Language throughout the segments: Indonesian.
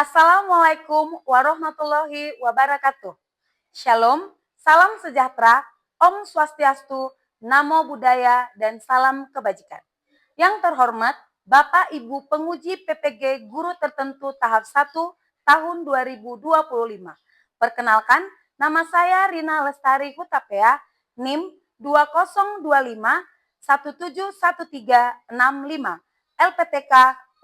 Assalamualaikum warahmatullahi wabarakatuh. Shalom, salam sejahtera, Om Swastiastu, Namo Buddhaya, dan salam kebajikan. Yang terhormat Bapak Ibu penguji PPG Guru Tertentu tahap 1 tahun 2025. Perkenalkan, nama saya Rina Lestari Hutapea, NIM 2025 171365, LPTK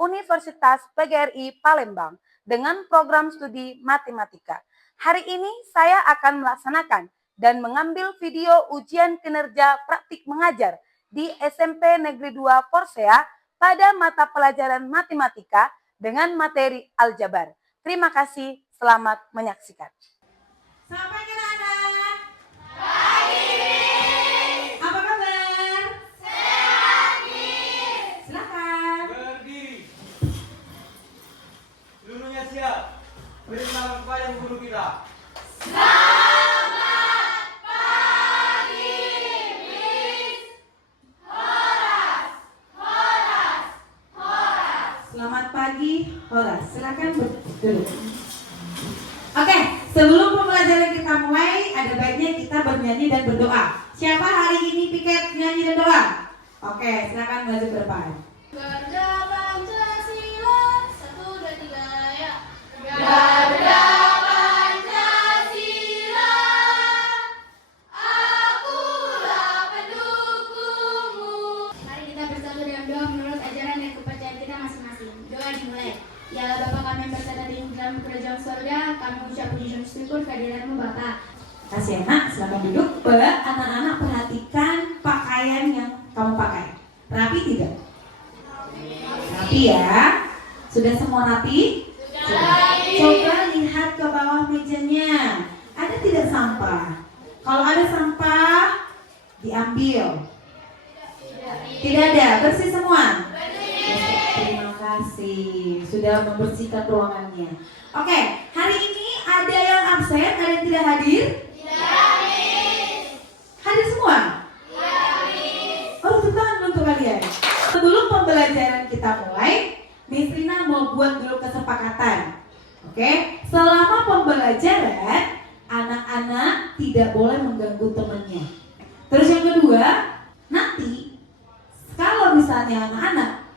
Universitas PGRI Palembang, dengan program studi matematika. Hari ini saya akan melaksanakan dan mengambil video ujian kinerja praktik mengajar di SMP Negeri 2 Porsea pada mata pelajaran matematika dengan materi aljabar. Terima kasih, selamat menyaksikan. Selamat pagi anak-anak. Baik. Apa kabar? Sehat, Miss. Silakan. Berdiri. Seluruhnya siap. Beri salam kepada guru kita. Selamat pagi, Miss. Horas. Selamat pagi, Horas. Silakan duduk. Oke, sebelum pembelajaran kita mulai, ada baiknya kita bernyanyi dan berdoa. Siapa hari ini piket nyanyi dan doa? Oke, silakan maju ke depan. Garda Pancasila, 1, 2, 3, ya. Garda Pancasila, akulah pendukungmu. Mari kita bersatu dalam doa menurut ajaran dan kepercayaan kita masing-masing. Doa dimulai. Ya Allah Bapa kami yang berada di dalam kerajaan surga, kami mengucap puji dan syukur kehadiratmu Bapa. Kasih anak, silakan duduk. Anak-anak perhatikan pakaian yang kamu pakai. Rapi tidak? Rapi ya. Sudah semua rapi? Sudah. Coba lihat ke bawah mejanya. Ada tidak sampah? Kalau ada sampah, diambil. Tidak ada. Bersih semua? Terima kasih. Sudah membersihkan ruangannya. Oke, hari ini ada yang absen, ada yang tidak hadir? Hadir semua? Oh, tepuk tangan untuk kalian. Sebelum pembelajaran kita mulai, Miss Rina mau buat dulu kesepakatan. Oke, selama pembelajaran, anak-anak tidak boleh mengganggu temannya. Terus yang kedua, nanti kalau misalnya anak-anak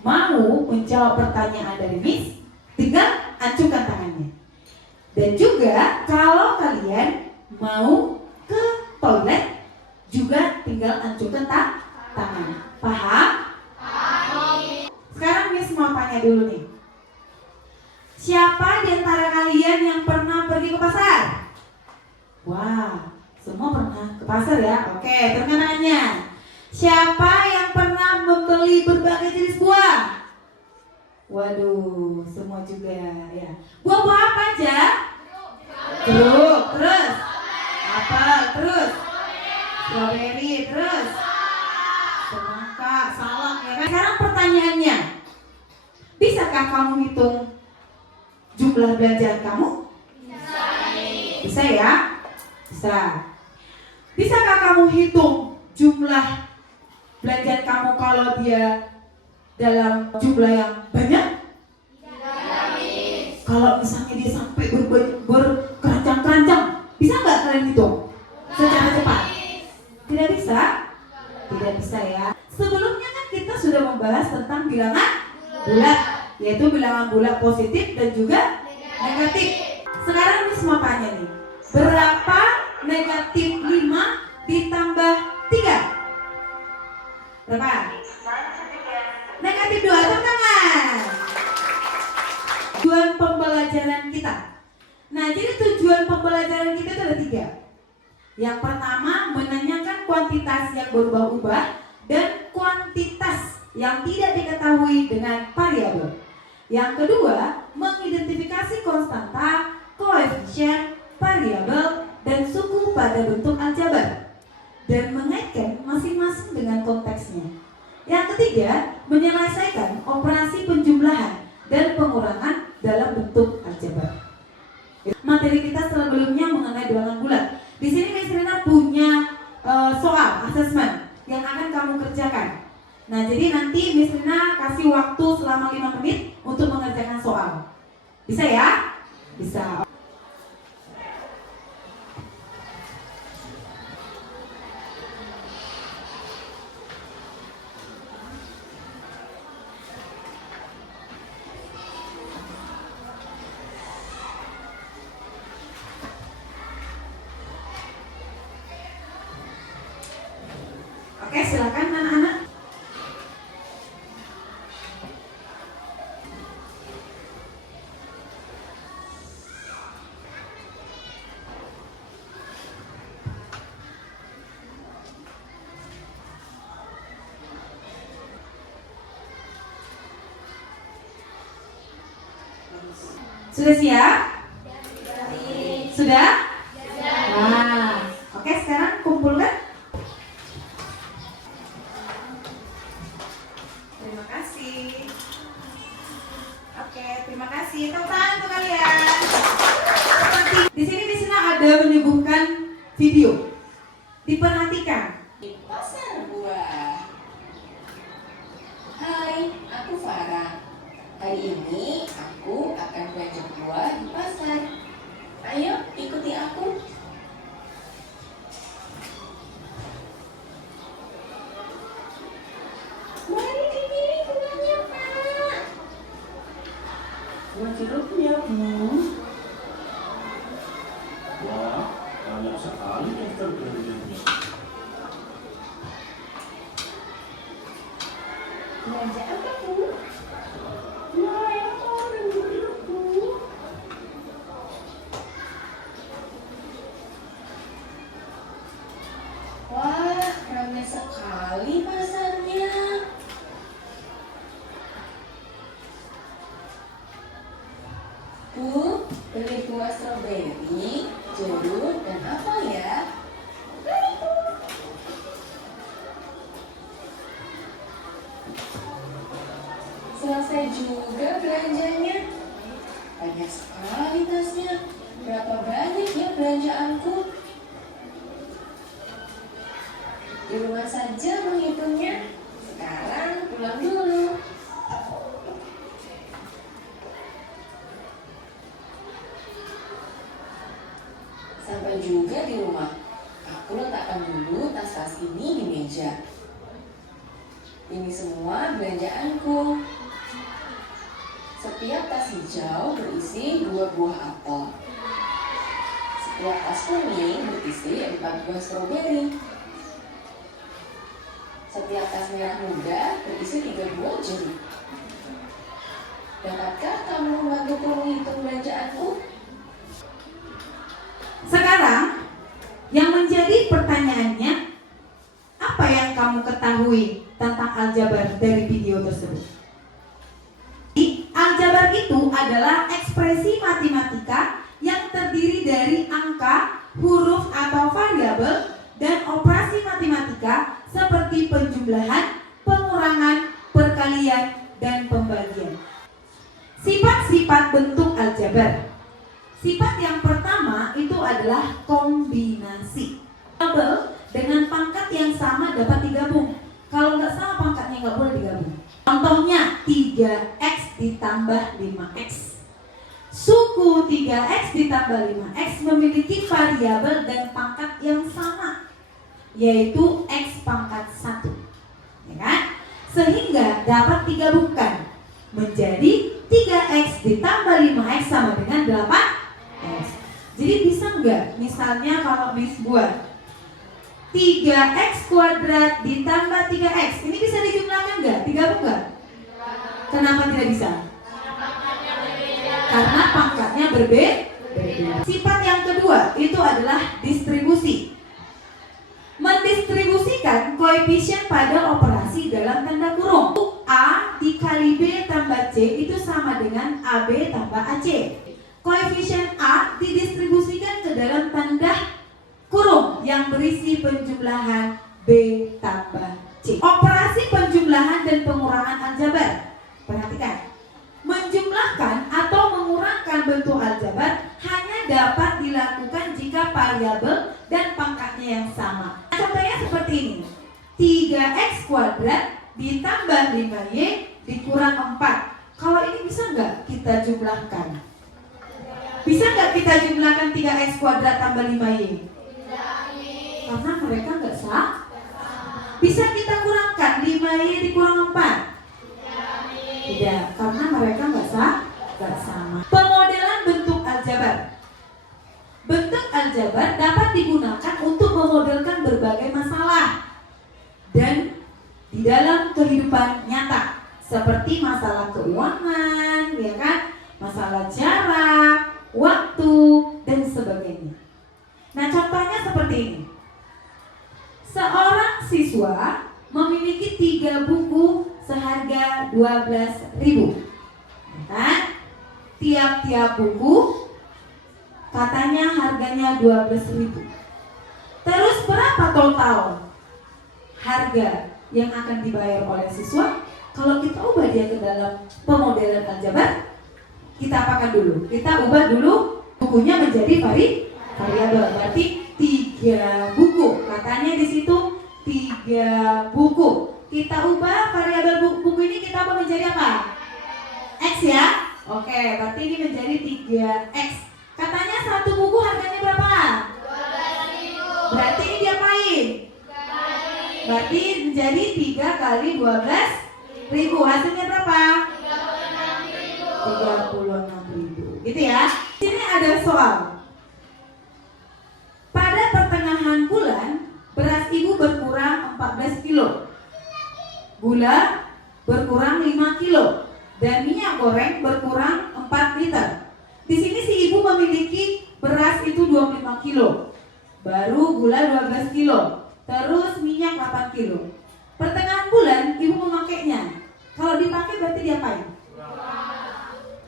mau menjawab pertanyaan dari Miss, tinggal acukan tangannya. Dan juga kalau kalian mau ke toilet, juga tinggal acukan tangan. Paham? Sekarang Miss mau tanya dulu nih. Siapa di antara kalian yang pernah pergi ke pasar? Wah, semua pernah ke pasar ya? Oke, turunkan tangannya. Siapa yang pernah membeli berbagai jenis buah? Waduh, semua juga ya. Buah-buah apa aja? Jeruk, terus apel, terus strawberry, terus semangka, salak ya kan? Sekarang pertanyaannya, bisakah kamu hitung jumlah belanjaan kamu? Bisa ya? Bisa. Bisakah kamu hitung jumlah belanjaan kamu kalau dia dalam jumlah yang banyak? Kalau misalnya dia sampai berkeranjang-keranjang, bisa nggak kalian hitung secara cepat? Tidak bisa? Tidak bisa ya. Sebelumnya kan kita sudah membahas tentang bilangan bulat, yaitu bilangan bulat positif dan juga negatif. Sekarang Miss mau tanya nih, berapa negatif 5 ditambah 3? Berapa? Negatif 2, tepuk tangan. Tujuan pembelajaran kita. Nah, jadi tujuan pembelajaran kita itu ada 3. Yang pertama, menanyakan kuantitas yang berubah-ubah dan kuantitas yang tidak diketahui dengan variabel. Yang kedua, mengidentifikasi konstanta, koefisien, variabel, dan suku pada bentuk aljabar dan mengaitkan masing-masing dengan konteksnya. Yang ketiga, menyelesaikan operasi penjumlahan dan pengurangan dalam bentuk aljabar. Materi kita sebelumnya mengenai bilangan bulat. Di sini Miss Rina punya soal asesmen yang akan kamu kerjakan. Nah, jadi nanti Miss Rina kasih waktu selama 5 menit untuk mengerjakan soal. Bisa ya? Bisa. Oke, silakan anak-anak. Sudah siap? Sudah? Nah, oke, sekarang kumpulkan. Terima kasih. Oke, terima kasih. Tepuk tangan untuk kalian. Di sini ada menyuguhkan video. Diperhatikan. Pasar buah. Hai, aku Farah. Hari ini aku akan belanja buah di pasar. Ayo, ikuti aku. Mari dipilih buahnya, Pak. Buah jeruknya, Bu. Wah, banyak sekali yang terbelanjanya. Belanja apa, Bu? Wah, yang orang dulu, Bu. Wah, ramai sekali pasarnya. Bu, beli buah stroberi, jeruk, dan apa ya? Selesai juga belanjanya. Banyak sekali tasnya. Berapa banyak ya belanjaanku? Di rumah saja menghitungnya. Sekarang pulang dulu. Sampai juga di rumah. Aku letakkan dulu tas-tas ini di meja. Ini semua belanjaanku. Setiap tas hijau berisi 2 buah apel. Setiap tas kuning berisi 4 buah stroberi. Setiap tas merah muda berisi 3 buah jeruk. Dapatkah kamu membantuku menghitung belanjaanku? Sekarang yang menjadi pertanyaannya, apa yang kamu ketahui tentang aljabar dari video tersebut? Aljabar itu adalah ekspresi matematika yang terdiri dari angka, huruf atau variabel, dan operasi matematika seperti penjumlahan, pengurangan, perkalian, dan pembagian. Sifat-sifat bentuk aljabar. Sifat yang pertama itu adalah kombinasi. Variabel dengan pangkat yang sama dapat digabung. Kalau nggak sama pangkatnya nggak boleh digabung. Contohnya 3x ditambah 5x. Suku 3x ditambah 5x memiliki variabel dan pangkat yang sama, yaitu x pangkat 1. Ya kan? Sehingga dapat digabungkan menjadi 3x ditambah 5x sama dengan 8x. Jadi bisa nggak misalnya kalau Miss buat 3x kuadrat ditambah 3x, ini bisa dijumlahkan nggak? Digabung nggak? Kenapa tidak bisa? Karena pangkatnya berbeda. Sifat yang kedua itu adalah distribusi. Mendistribusikan koefisien pada operasi dalam tanda kurung. A dikali B tambah C itu sama dengan AB tambah AC. Koefisien A didistribusikan ke dalam tanda kurung yang berisi penjumlahan B tambah C. Operasi penjumlahan dan pengurangan aljabar. Perhatikan. Menjumlahkan atau mengurangkan bentuk aljabar hanya dapat dilakukan jika variabel dan pangkatnya yang sama. Contohnya seperti ini. 3x kuadrat ditambah 5y dikurang 4. Kalau ini bisa nggak kita jumlahkan? Bisa nggak kita jumlahkan 3x kuadrat tambah 5y? Karena mereka nggak sama. Bisa kita kurangkan 5y dikurang 4? Tidak, karena mereka nggak sama. Pemodelan bentuk aljabar. Bentuk aljabar dapat digunakan untuk memodelkan berbagai masalah dan di dalam kehidupan nyata, seperti masalah keuangan, ya kan? Masalah jarak, waktu, dan sebagainya. Nah, contohnya seperti ini. Seorang siswa memiliki 3 buku seharga 12.000. Kan? Tiap-tiap buku katanya harganya 12.000. Terus berapa total harga yang akan dibayar oleh siswa? Kalau kita ubah dia ke dalam pemodelan aljabar, kita apakan dulu? Kita ubah dulu bukunya menjadi variabel. Berarti 3 buku. Katanya di situ 3 buku. Kita ubah variabel buku ini, kita ubah menjadi apa? X ya? Oke, berarti ini menjadi 3x. Katanya 1 buku harganya berapa? 12.000. Berarti ini diapain? Berarti menjadi 3 kali 12.000. Hasilnya berapa? 36.000. Gitu ya. Sini ada soal. Pada pertengahan bulan, beras ibu berkurang 14 kilo. Gula berkurang 5 kilo. Dan minyak goreng berkurang 4 liter. Di sini si ibu memiliki beras itu 25 kilo. Baru gula 12 kilo. Terus minyak 8 kilo. Pertengahan bulan ibu memakainya. Kalau dipakai berarti diapain?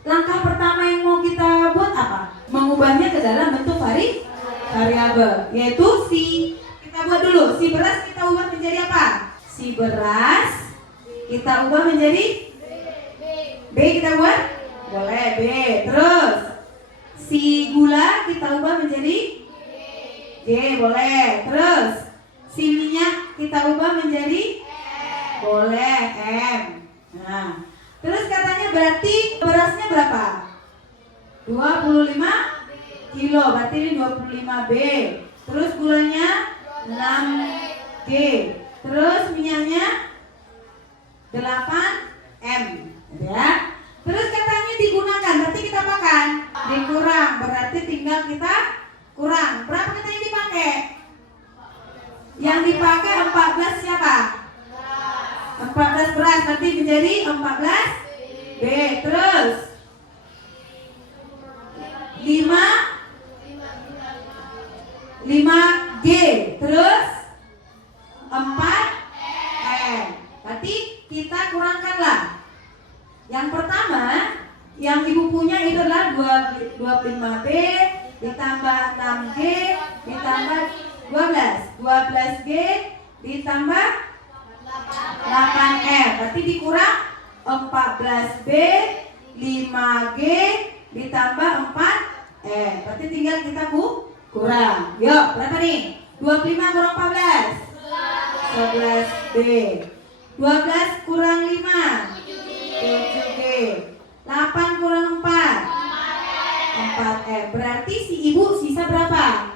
Langkah pertama yang mau kita buat apa? Mengubahnya ke dalam bentuk variabel, yaitu si. Kita buat dulu, si beras kita ubah menjadi apa? Si beras kita ubah menjadi B, kita buat? Boleh, B. Terus si gula kita ubah menjadi G, boleh. Terus si minyak kita ubah menjadi boleh, M. Nah, terus katanya berarti berasnya berapa? 25 kilo, berarti ini 25B. Terus gulanya 6G. Terus minyaknya 8M, ya. Terus katanya digunakan, berarti kita apakan? Dikurang, berarti tinggal kita kurang. Berapa katanya dipakai? Yang dipakai 14 siapa? 14 beras, berarti menjadi 14B. Terus 5G. Terus 4M. Berarti kita kurangkanlah. Yang pertama, yang ibu punya itu adalah 25B ditambah 6G ditambah 12G ditambah 8M. Berarti dikurang 14B, 5G ditambah 4M. Berarti tinggal kita kurang. Yuk, berapa nih? 25 kurang 14? 11B. 12 kurang 5? 7G. 8 kurang 4? 4M. Berarti si ibu sisa berapa?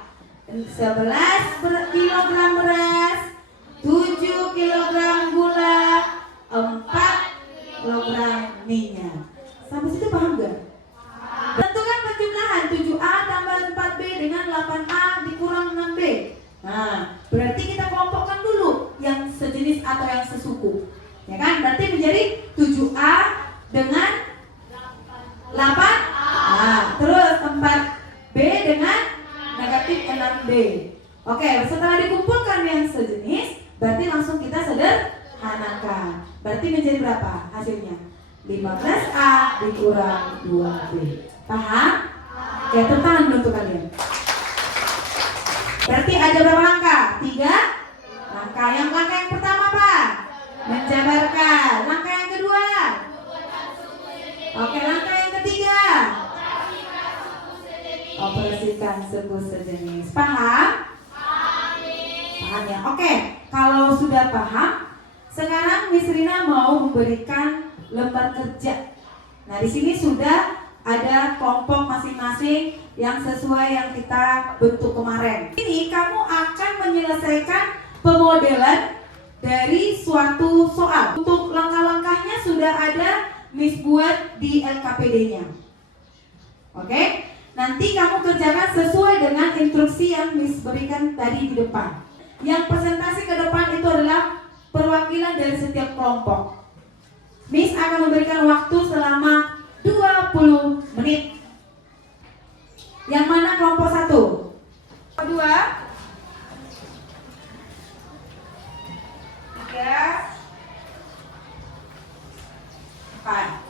11 kilogram beras, 7 kilogram gula, 4 kilogram minyak. Sampai situ paham gak? Tentukan penjumlahan 7A tambah 4B dengan 8A dikurang 6B. Nah, berarti kita kelompokkan dulu yang sejenis atau yang sesuku, ya kan? Berarti menjadi 7A dengan 8A. Nah, terus 4B dengan negatif 6B. Oke, setelah dikumpulkan yang sejenis, berarti langsung kita sederhanakan. Berarti menjadi berapa hasilnya? 15A dikurang 2B. Paham? Oke, tepuk tangan untuk kalian. Berarti ada berapa langkah? 3 langkah. Yang langkah yang pertama apa? Menjabarkan. Langkah yang kedua? Oke, langkah yang ketiga? Operasikan suku sejenis. Paham? Paham ya? Oke, kalau sudah paham, sekarang Miss Rina mau memberikan lembar kerja. Nah, di sini sudah ada kelompok masing-masing. masing-masing yang sesuai yang kita bentuk kemarin. Ini kamu akan menyelesaikan pemodelan dari suatu soal. Untuk langkah-langkahnya sudah ada Miss buat di LKPD-nya. Oke? Nanti kamu kerjakan sesuai dengan instruksi yang Miss berikan tadi di depan. Yang presentasi ke depan itu adalah perwakilan dari setiap kelompok. Miss akan memberikan waktu selama 20 menit. Yang mana kelompok 1? Kelompok 2? 3? 4.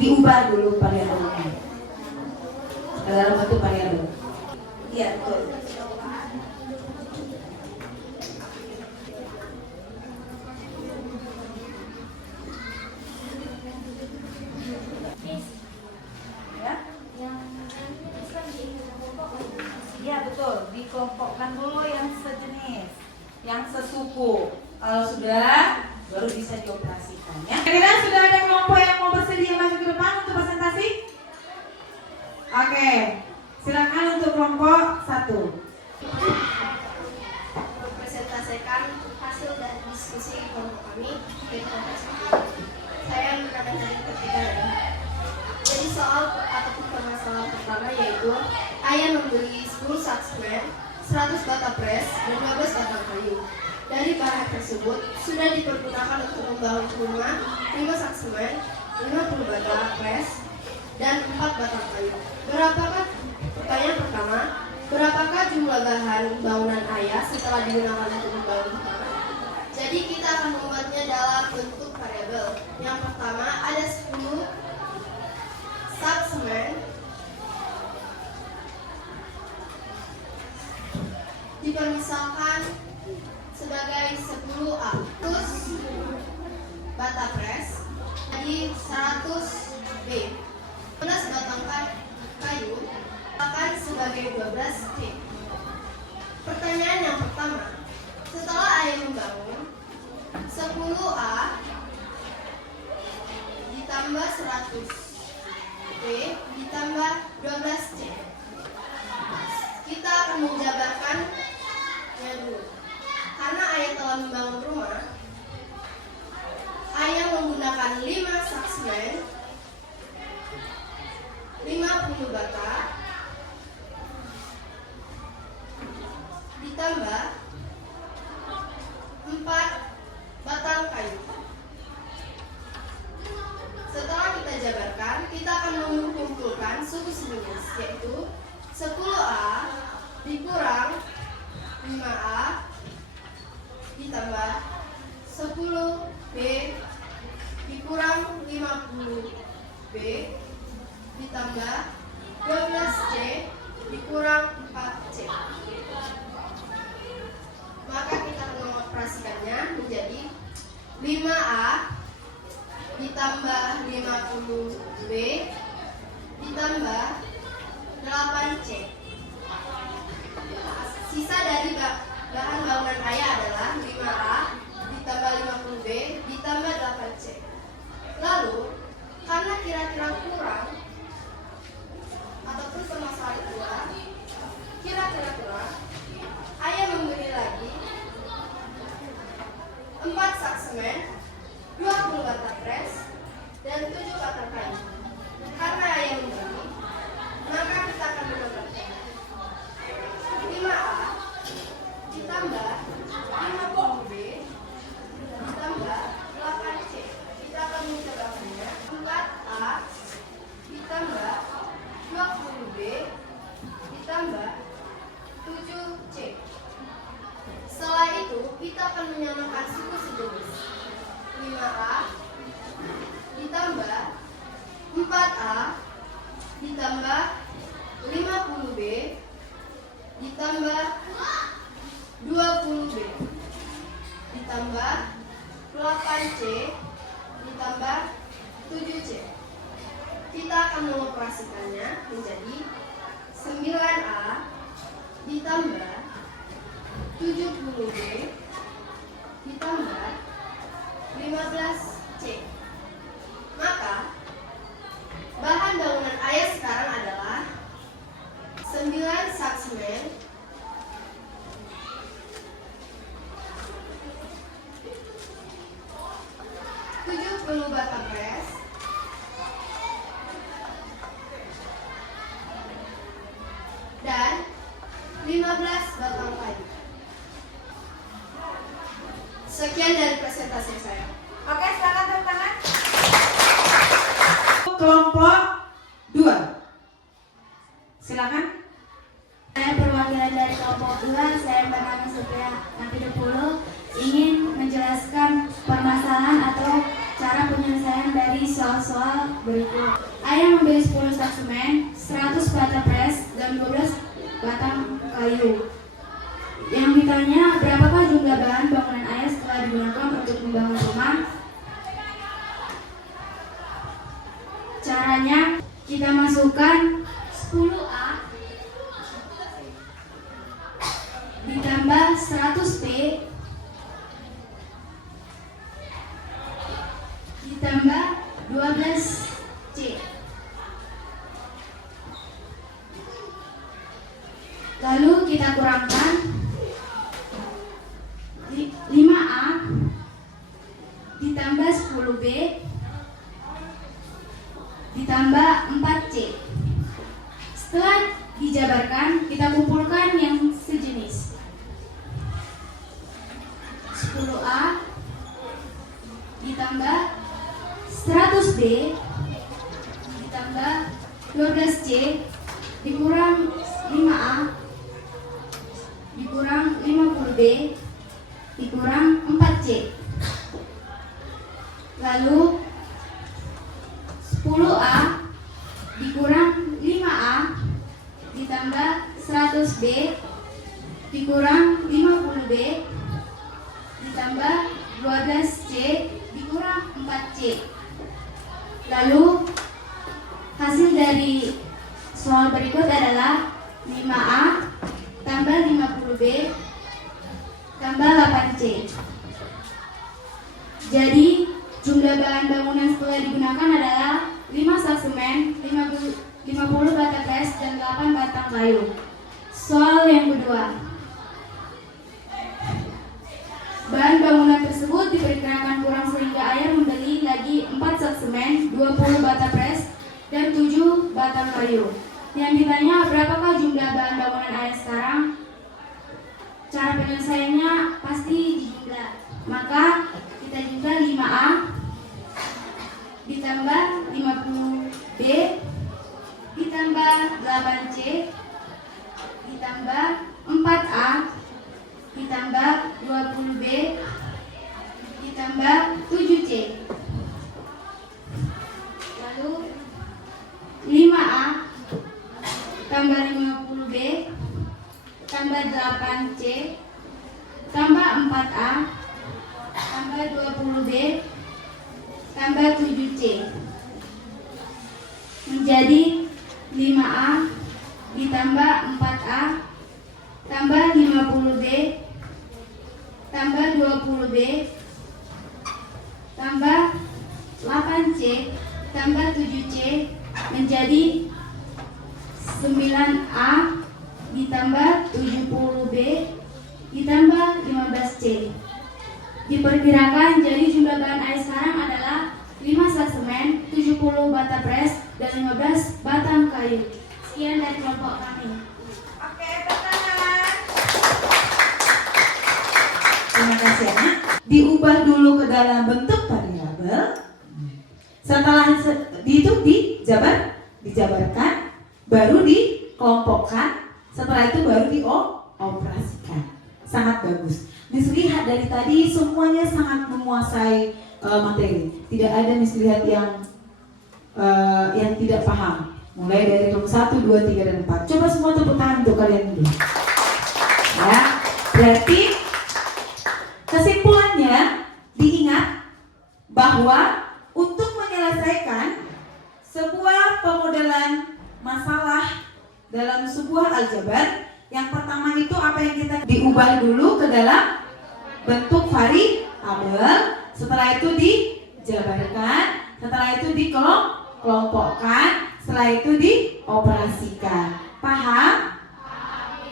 Diubah dulu variabelnya ke dalam bentuk variabel. Iya, betul. Ya? Iya, betul. Dikelompokkan dulu yang sejenis, yang sesuku. Kalau sudah, baru bisa dioperasikan ya. Kira-kira sudah ada kelompok yang mau bersedia masuk ke depan untuk presentasi? Oke, silakan untuk kelompok 1. Mempresentasikan hasil dan diskusi kelompok kami di kelompok 1. Saya menandatangani ketika jadi soal ataupun permasalahan pertama yaitu ayah membeli 10 sak semen, 100 bata pres, dan 12 batang kayu. Dari bahan tersebut sudah dipergunakan untuk membangun rumah 5 sak semen, 50 bata pres, dan 4 batang kayu. Pertanyaan pertama, berapakah jumlah bahan bangunan ayah setelah digunakan untuk membangun rumah? Jadi kita akan membuatnya dalam bentuk variabel. Yang pertama ada 10 sak semen dipermisalkan sebagai 10A. Terus bata pres jadi 100B. 12 batang kayu akan sebagai 12C. Pertanyaan yang pertama, setelah ayah membangun 10A ditambah 100B ditambah 12C. Kita akan menjabarkannya dulu. Karena ayah telah membangun rumah, ayah menggunakan 5 sak semen, 50 bata, ditambah 4 batang kayu. Setelah kita jabarkan, kita akan mengumpulkan suku sejenis, yaitu 10A dikurang 5A ditambah 10B dikurang 50B ditambah 12C dikurang 4C. Maka kita akan mengoperasikannya menjadi 5A ditambah 50B ditambah 8C. Sisa dari bahan bangunan ayah adalah 5A ditambah 50B ditambah 8C. Lalu, karena kira-kira kurang ataupun permasalahan kurang, kira-kira kurang, ayah membeli lagi 4 sak semen, 20 bata pres, dan 7 batang kayu. Karena ayah membeli, maka kita akan menambahkan 5A ditambah 50B ditambah 8C. Kita akan mencobakannya. 4A ditambah 20B ditambah 7C. Setelah itu kita akan menyamakan suku sejenis. 5A ditambah 4A ditambah 50B ditambah 20B ditambah 8C ditambah 7C. Kita akan mengoperasikannya menjadi 9A ditambah 70B ditambah 15C. Maka 10 bata pres, dan 15 batang kayu. Sekian dari presentasi saya. Oke, silakan tepuk tangan. Kelompok 2. Silakan. Saya perwakilan dari kelompok 2, saya bernama Supaya Napidopulu, ingin menjelaskan permasalahan atau cara penyelesaian dari soal-soal berikut. Ayah membeli 10 stak semen, 100 bata pres, dan 12 batang kayu. Yang ditanya, berapakah jumlah bahan bangunan ayah setelah digunakan untuk membangun rumah? Caranya, kita masukkan 10A ditambah 100B ditambah 12C. Lalu kita kurangkan 5A ditambah 10B ditambah 4C. Setelah dijabarkan, kita kumpulkan yang sejenis. 10A ditambah 100B ditambah 12C dikurang 5A dikurang 50B dikurang 4C. Lalu 10A dikurang 5A ditambah 100B dikurang 50B ditambah 12C dikurang 4C. Lalu hasil dari soal berikut adalah 5A tambah 50B tambah 8C. Jadi jumlah bahan bangunan setelah digunakan adalah 5 sak semen, 50 bata pres, dan 8 batang kayu. Soal yang kedua. Bahan bangunan tersebut diperkirakan kurang sehingga ayah membeli lagi 4 sak semen, 20 bata pres, dan 7 batang kayu. Yang ditanya, berapakah jumlah bahan bangunan ayah sekarang? Cara penyelesaiannya pasti dijumlah. Maka kita jumlah 5A ditambah 50B ditambah 8C ditambah 4A ditambah 20B ditambah 7C. Lalu 5A tambah 50B tambah 8C tambah 4A tambah 20B tambah 7C menjadi 5A ditambah 4A tambah 50B tambah 20B tambah 8C tambah 7C menjadi 9A ditambah 70B ditambah 15C. Diperkirakan jadi jumlah bahan ayah sekarang adalah 5 sak semen, 70 bata pres, dan 15 batang kayu. Sekian dari kelompok kami. Oke, tangan. Terima kasih ya. Diubah dulu ke dalam bentuk variabel. Setelah itu dijabarkan, baru dikelompokkan. Setelah itu baru dioperasikan. Sangat bagus. Miss lihat dari tadi semuanya sangat menguasai materi. Tidak ada Miss lihat yang tidak paham. Mulai dari rumus 1, 2, 3, dan 4. Coba semua tepuk tangan untuk kalian dulu. Ya, berarti kesimpulannya diingat bahwa untuk menyelesaikan sebuah pemodelan masalah dalam sebuah aljabar, yang pertama itu apa yang kita diubah dulu ke dalam bentuk variabel, setelah itu dijabarkan, setelah itu dikelompokkan, setelah itu dioperasikan. Paham?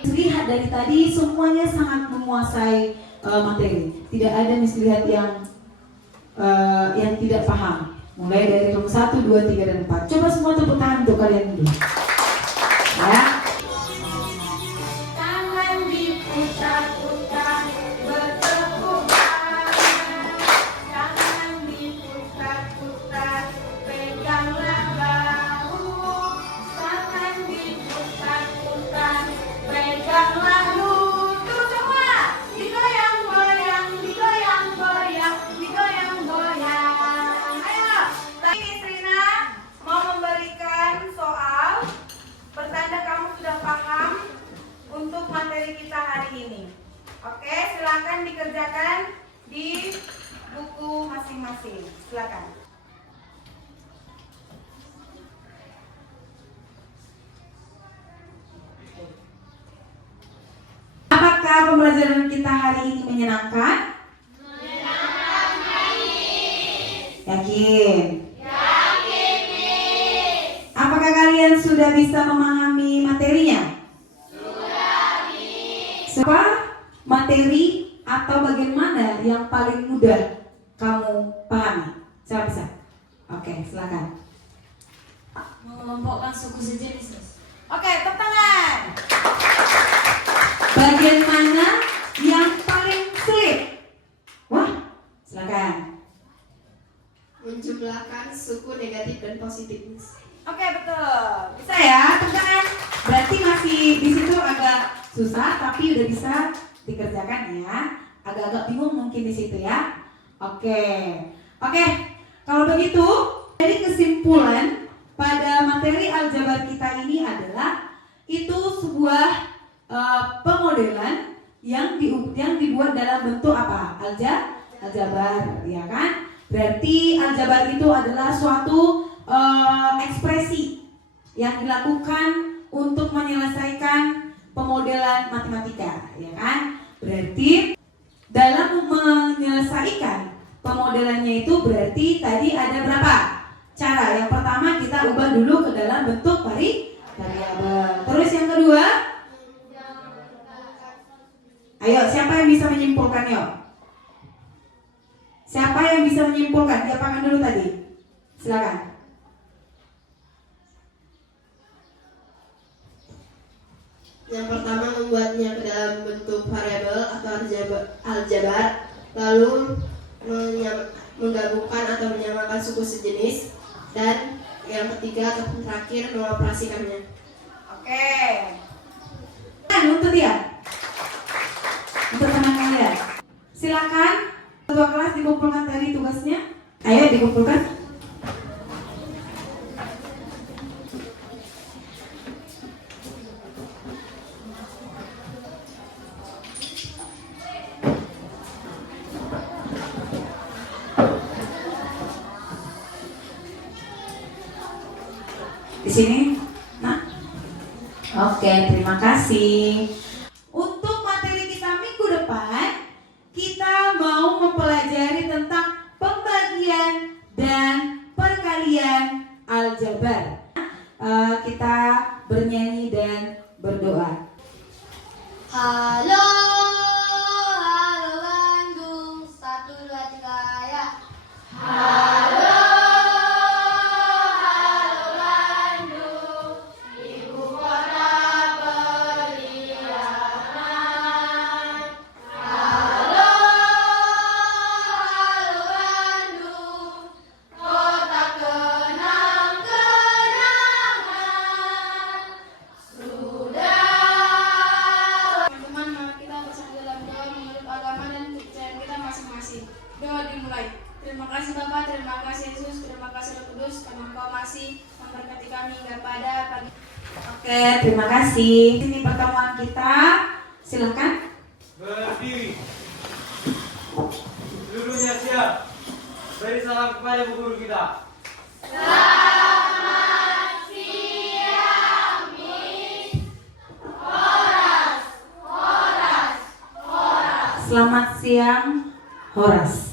Lihat dari tadi semuanya sangat menguasai materi. Tidak ada Miss lihat yang yang tidak paham. Mulai dari rumus 1, 2, 3, dan 4. Coba semua tepuk tangan untuk kalian dulu. Ya. Tangan diputar-putar, bertepuk tangan. Tangan diputar-putar, peganglah bahu. Tangan diputar-putar, peganglah lutut. Semua digoyang-goyang, digoyang-goyang, digoyang-goyang. Ayo, tadi Miss Rina mau memberikan soal pertanda kamu sudah paham untuk materi kita hari ini. Oke, silakan dikerjakan di buku masing-masing. Silakan. Apakah pembelajaran kita hari ini menyenangkan? Yakin? Yakin, Miss. Apakah kalian sudah bisa memahami materinya? Sudah, Miss. Apa materi atau bagian mana yang paling mudah kamu pahami? Siapa bisa? Oke, silakan. Mengelompokkan suku sejenis, Miss. Oke, tepuk tangan. Bagian mana yang paling sulit? Wah, silakan. Menjumlahkan suku negatif dan positif. Oke, betul. Bisa ya, tepuk tangan. Berarti masih di situ agak susah, tapi udah bisa dikerjakan ya. Agak-agak bingung mungkin di situ ya. Oke, kalau begitu, dari kesimpulan pada materi aljabar kita ini adalah itu sebuah pemodelan yang dibuat dalam bentuk apa? Aljabar, ya kan? Berarti aljabar itu adalah suatu ekspresi yang dilakukan untuk menyelesaikan pemodelan matematika, ya kan? Berarti dalam menyelesaikan pemodelannya itu berarti tadi ada berapa cara? Yang pertama kita ubah dulu ke dalam bentuk variabel. Terus yang kedua, ayo siapa yang bisa menyimpulkan yuk? Siapa yang bisa menyimpulkan? Diapakan dulu tadi? Silakan. Yang pertama membuatnya ke dalam bentuk variabel atau aljabar, lalu menggabungkan atau menyamakan suku sejenis, dan yang ketiga atau terakhir mengoperasikannya. Oke. Untuk dia, untuk teman kalian, silakan ketua kelas dikumpulkan tadi tugasnya. Ayo dikumpulkan. Di sini, nah. Oke, terima kasih. Untuk materi kita minggu depan, kita mau mempelajari tentang pembagian dan perkalian aljabar. Kita bernyanyi dan berdoa. Halo Bandung, 1, 2, 3 ya. Halo Bandung, ibu kota periangan. Halo Bandung, kota kenang-kenangan. Teman-teman, mari kita bersatu dalam doa menurut agama dan kepercayaan kita masing-masing. Doa dimulai. Terima kasih Bapa, terima kasih Yesus, terima kasih Roh Kudus, karena Engkau masih memberkati kami hingga pada pagi. Oke, terima kasih. Ini pertemuan kita. Silakan. Berdiri. Seluruhnya siap. Beri salam kepada bu guru kita. Selamat siang, Horas.